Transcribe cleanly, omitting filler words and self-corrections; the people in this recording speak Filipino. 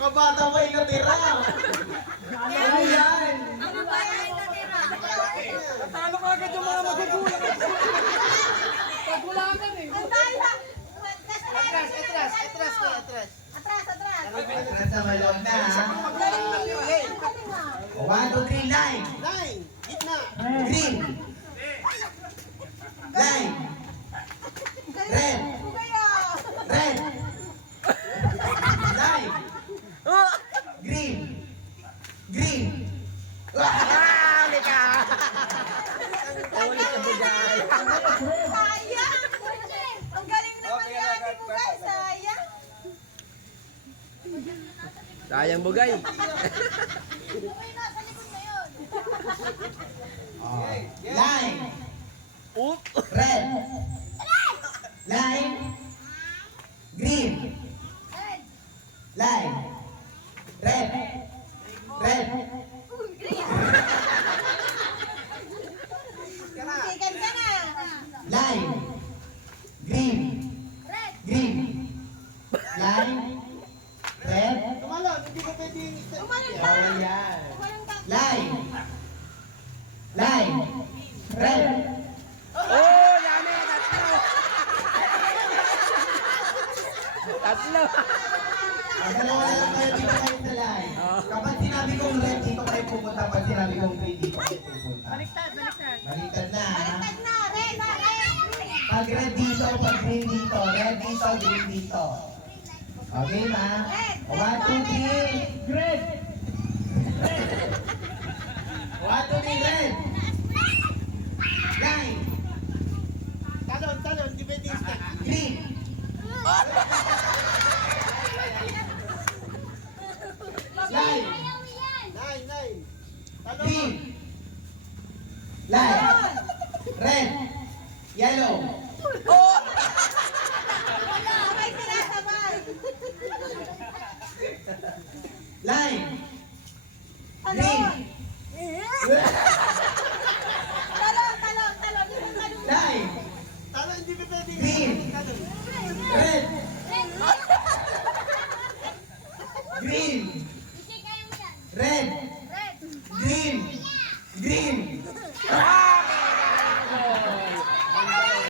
Mga bata pa yung natira. Ano yan? Ang babae ay natira. Natalo ka agad yung mga magugulang. Pagulakan eh. Ang daya. Atras na malong na. 1, 2, 3, line. Green. Line. Red. Red. Line. Green. Green. Huli ka! Huli ka bugay. Sayang! Ang galing naman ni Ate Bugay, sayang! Sayang bugay. Bugay na, sa likod na yun. Oh. Line. Oop! Red. Line. Green. Red! Line. Red. Red. Green! Sigan ka na! Line. Green. Red! Green. Line. Red. Umalang ka! Bawal yan. Umalang ka! Line. Line. Red. Oh! Yami! Tatlo! Tatlo! Dalawa na lang kayo dito kayo sa line. Kapag sinabi kong red, dito kayo pupunta. Kapag sinabi kong green, dito kayo pupunta. Baliktad na. Baliktad na! Red! Red! Pag red dito, pag green dito. Red dito, green dito. Okay, ma? 1, 2, 3. Red! 1, 2, 3, red! Line! Talon, di ba disco? Green! Line! Nine. Talon. Green! Line! Red! Yellow! Sabay sila, sabay! Line! Green! Talon! Yung talon! Line! Talon, hindi ba pwede? Green! Talon. Red! Red! Green!